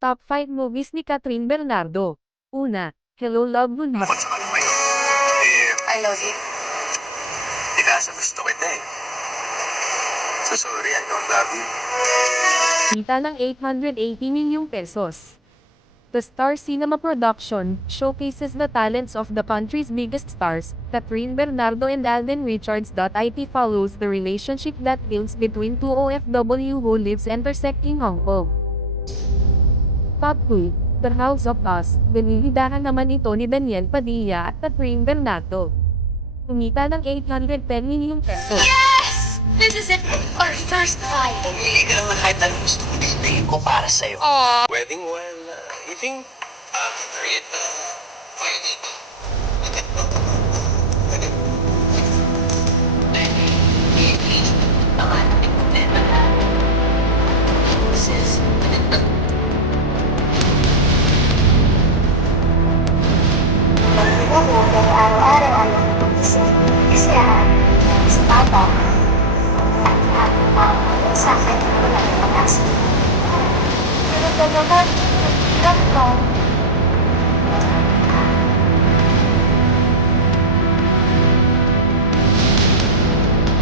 Top 5 movies ni Catherine Bernardo. Una, Hello Love Goodbye. Sa ano ngayon? I love you. Di kasi gusto kita eh. So sorry, I don't love you. Kita ng 880 milyong pesos. The Star Cinema Production showcases the talents of the country's biggest stars, Catherine Bernardo and Alden Richards. It follows the relationship that builds between two OFW who lives intersect in Hong Kong. Top 2, The House of Us. Binilidahan naman ito ni Daniel Padilla at Catherine Bernardo. Kumita ng 810 milyong pesos. Yes! This is it. Our first fight. Pumili ka naman kahit anong gusto mong piliin ko para sa'yo. Wedding while eating? Create fighting. Pagkita mo, pero araw-araw ayaw mo mag-isip. Kasi sa bata, sa akin, wala na pag-asa. Pero ka naman, hirap ko.